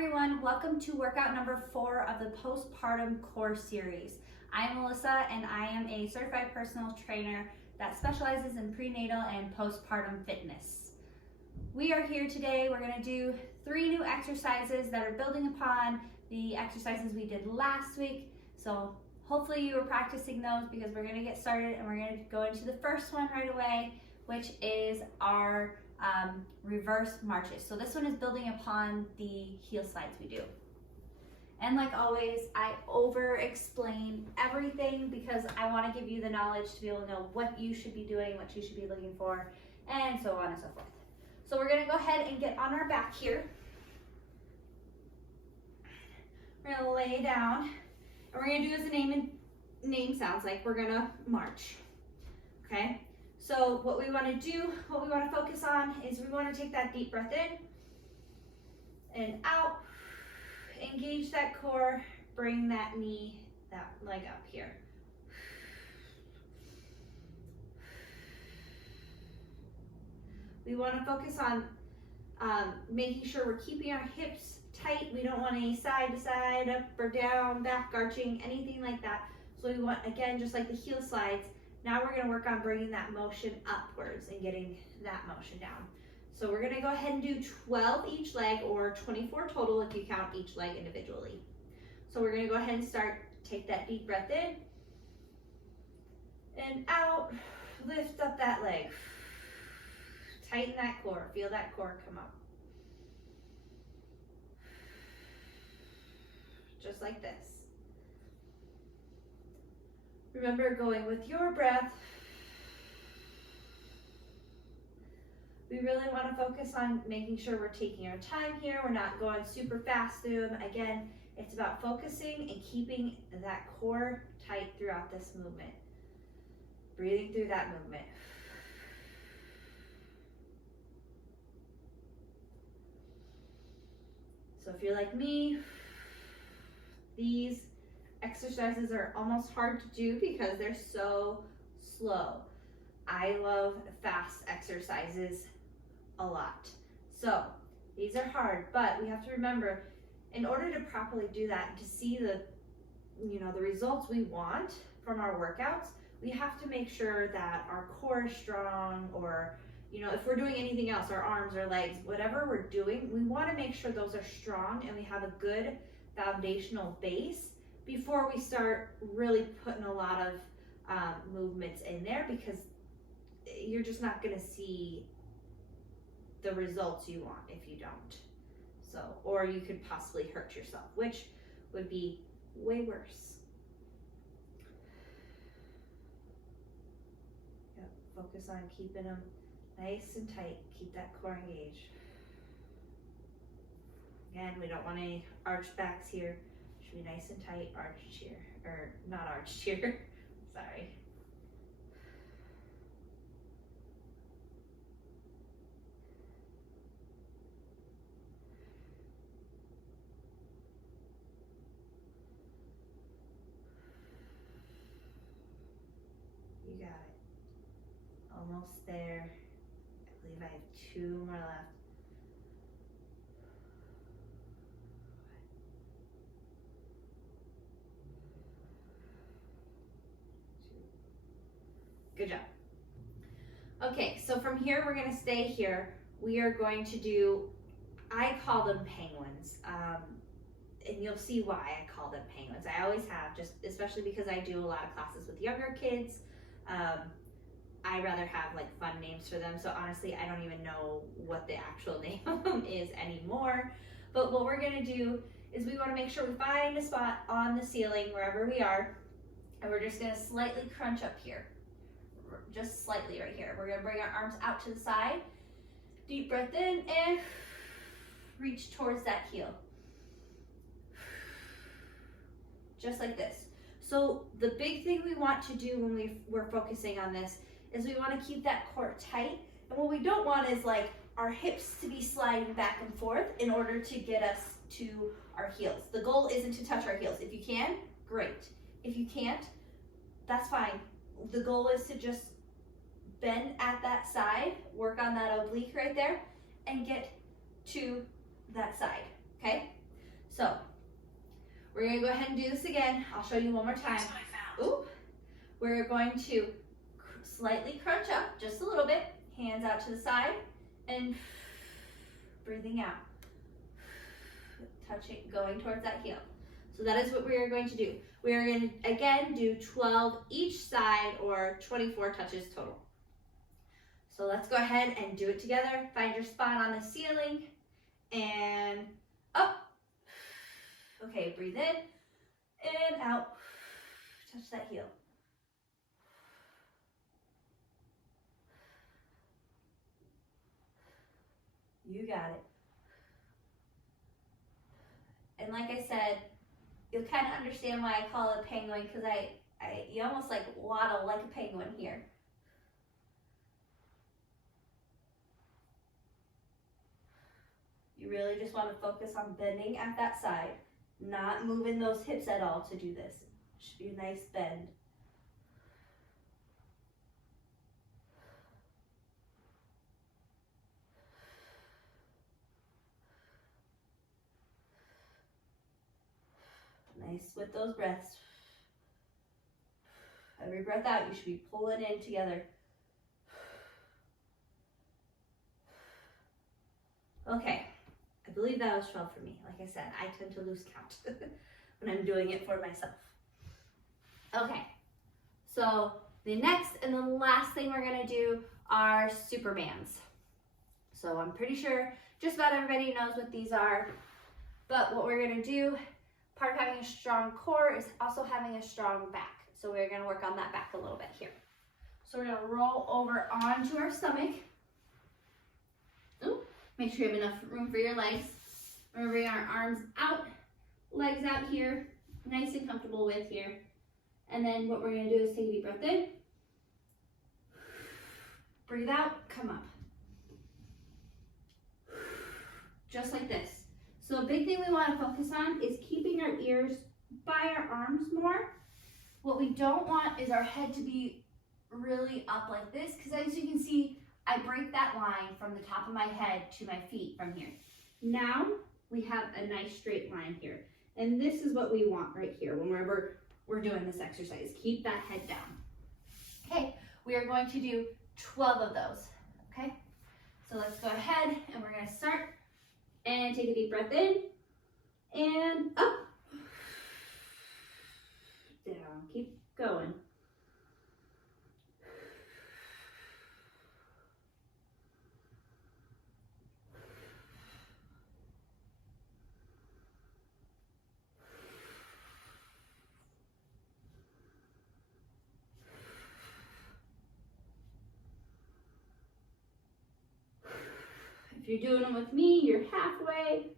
everyone, welcome to workout number 4 of the Postpartum Core Series. I'm Melissa and I am a certified personal trainer that specializes in prenatal and postpartum fitness. We are here today, we're going to do 3 new exercises that are building upon the exercises we did last week. So hopefully you were practicing those because we're going to get started and we're going to go into the first one right away, which is our reverse marches. So this one is building upon the heel slides we do. And like always, I over explain everything because I want to give you the knowledge to be able to know what you should be doing, what you should be looking for, and so on and so forth. So we're going to go ahead and get on our back here. We're going to lay down, and we're going to do as the name sounds like, we're going to march. Okay? So what we want to do, what we want to focus on is we want to take that deep breath in and out, engage that core, bring that leg up here. We want to focus on making sure we're keeping our hips tight. We don't want any side to side, up or down, back arching, anything like that. So we want, again, just like the heel slides, now we're going to work on bringing that motion upwards and getting that motion down. So we're going to go ahead and do 12 each leg, or 24 total if you count each leg individually. So we're going to go ahead and start. Take that deep breath in and out. Lift up that leg. Tighten that core. Feel that core come up. Just like this. Remember, going with your breath. We really want to focus on making sure we're taking our time here. We're not going super fast through them. Again, it's about focusing and keeping that core tight throughout this movement. Breathing through that movement. So if you're like me, these exercises are almost hard to do because they're so slow. I love fast exercises a lot. So these are hard, but we have to remember, in order to properly do that, to see the results we want from our workouts, we have to make sure that our core is strong, or if we're doing anything else, our arms, our legs, whatever we're doing, we want to make sure those are strong and we have a good foundational base before we start really putting a lot of movements in there, because you're just not going to see the results you want if you don't. So, or you could possibly hurt yourself, which would be way worse. Yep, focus on keeping them nice and tight. Keep that core engaged. Again, we don't want any arched backs here. Should be nice and tight, arched here, or not arched here. Sorry. You got it. Almost there. I believe I have 2 more left. Good job. Okay, so from here, we're going to stay here. We are going to do, I call them penguins, and you'll see why I call them penguins. I always have, just especially because I do a lot of classes with younger kids. I rather have like fun names for them, so honestly, I don't even know what the actual name of them is anymore. But what we're going to do is we want to make sure we find a spot on the ceiling wherever we are, and we're just going to slightly crunch up here. Just slightly right here. We're going to bring our arms out to the side. Deep breath in and reach towards that heel. Just like this. So the big thing we want to do when we're focusing on this is we want to keep that core tight. And what we don't want is like our hips to be sliding back and forth in order to get us to our heels. The goal isn't to touch our heels. If you can, great. If you can't, that's fine. The goal is to just bend at that side, work on that oblique right there, and get to that side, okay? We're gonna go ahead and do this again. I'll show you one more time. Ooh. We're going to slightly crunch up just a little bit, hands out to the side, and breathing out. Touching, going towards that heel. So that is what we are going to do. We are going to, again, do 12 each side or 24 touches total. So let's go ahead and do it together. Find your spot on the ceiling and up. Okay, breathe in and out. Touch that heel. You got it. And like I said, you'll kind of understand why I call it a penguin, because you almost like waddle like a penguin here. You really just want to focus on bending at that side, not moving those hips at all to do this. Should be a nice bend. Nice with those breaths. Every breath out, you should be pulling in together. Okay, I believe that was 12 for me. Like I said, I tend to lose count when I'm doing it for myself. Okay, so the next and the last thing we're gonna do are Supermans. So I'm pretty sure just about everybody knows what these are, but what we're gonna do, part of having a strong core is also having a strong back. So we're gonna work on that back a little bit here. So we're gonna roll over onto our stomach. Ooh, make sure you have enough room for your legs. We're gonna bring our arms out, legs out here, nice and comfortable with here. And then what we're gonna do is take a deep breath in, breathe out, come up. Just like this. So a big thing we want to focus on is keeping our ears by our arms more. What we don't want is our head to be really up like this, because as you can see, I break that line from the top of my head to my feet from here. Now we have a nice straight line here. And this is what we want right here whenever we're doing this exercise. Keep that head down. Okay, we are going to do 12 of those, okay? So let's go ahead and we're gonna start. And take a deep breath in, and up, down, keep going. If you're doing them with me, you're halfway.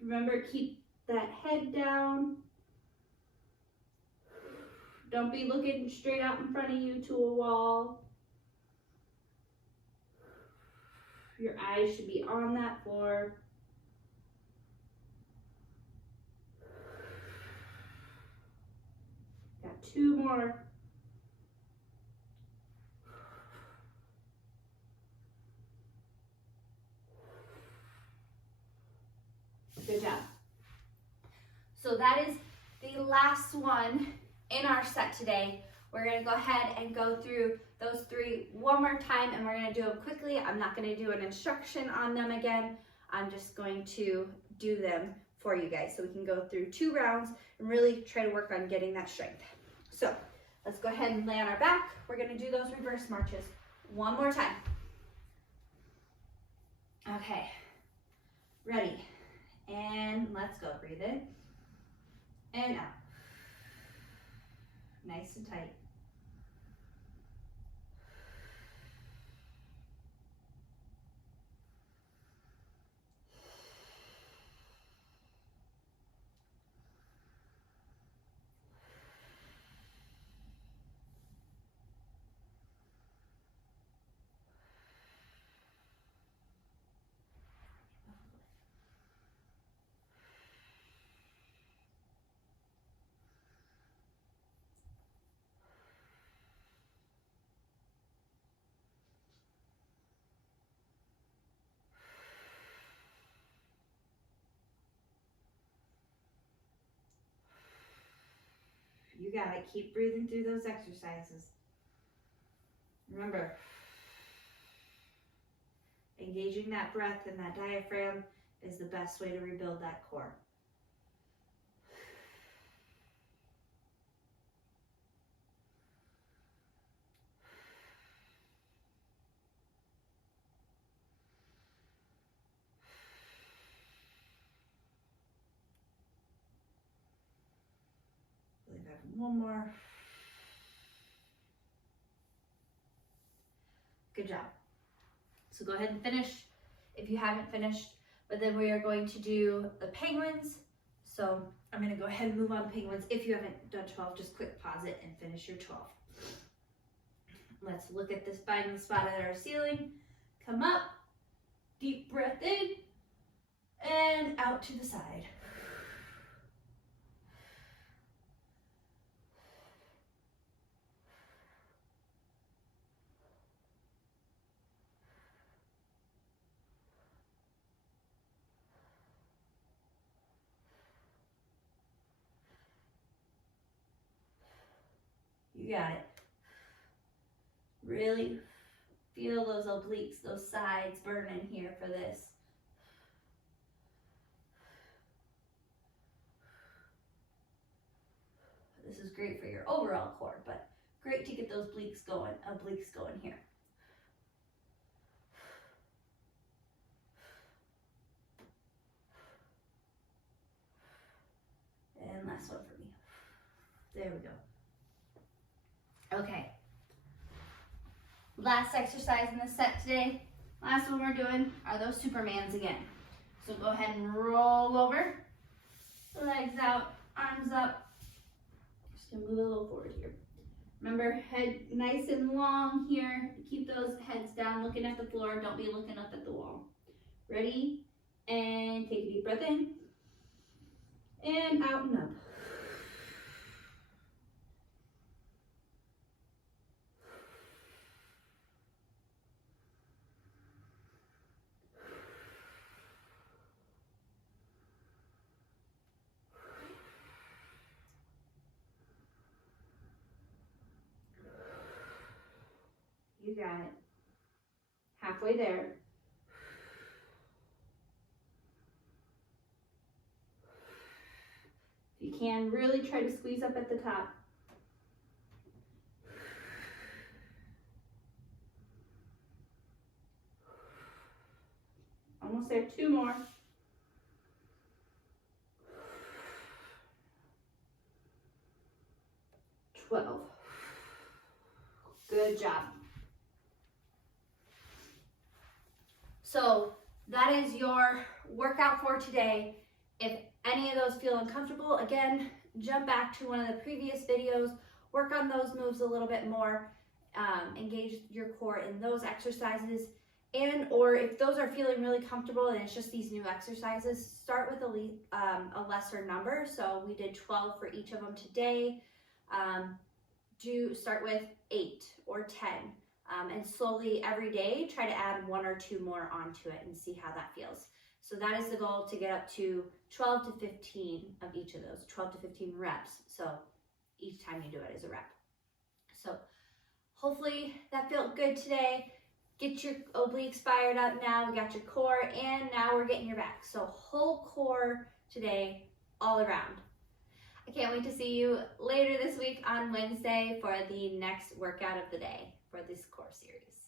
Remember, keep that head down. Don't be looking straight out in front of you to a wall. Your eyes should be on that floor. Got 2 more. Good job. So that is the last one in our set today. We're gonna go ahead and go through those 3 one more time, and we're gonna do them quickly. I'm not gonna do an instruction on them again. I'm just going to do them for you guys so we can go through 2 rounds and really try to work on getting that strength. So let's go ahead and lay on our back. We're gonna do those reverse marches one more time. Okay, ready, and let's go. Breathe in and out. Nice and tight. got it. Keep breathing through those exercises. Remember, engaging that breath and that diaphragm is the best way to rebuild that core. I believe I have one more. Good job. So go ahead and finish if you haven't finished, but then we are going to do the penguins. So I'm going to go ahead and move on to penguins. If you haven't done 12, just quick pause it and finish your 12. Let's look at this, find the spot at our ceiling. Come up, deep breath in, and out to the side. You got it. Really feel those obliques, those sides burning here for this. This is great for your overall core, but great to get those obliques going here. And last one for me. There we go. Okay. Last exercise in the set today. Last one we're doing are those Supermans again. So go ahead and roll over. Legs out, arms up. Just gonna move a little forward here. Remember, head nice and long here. Keep those heads down, looking at the floor. Don't be looking up at the wall. Ready? And take a deep breath in. And out and up. You got it. Halfway there. If you can, really try to squeeze up at the top. Almost there. 2 more. $12. Good job. So that is your workout for today. If any of those feel uncomfortable, again, jump back to one of the previous videos, work on those moves a little bit more, engage your core in those exercises, and or if those are feeling really comfortable and it's just these new exercises, start with a lesser number. So we did 12 for each of them today. Start with 8 or 10. And slowly every day, try to add 1 or 2 more onto it and see how that feels. So that is the goal, to get up to 12 to 15 of each of those, 12 to 15 reps. So each time you do it is a rep. So hopefully that felt good today. Get your obliques fired up now. We got your core, and now we're getting your back. So whole core today, all around. I can't wait to see you later this week on Wednesday for the next workout of the day for this core series.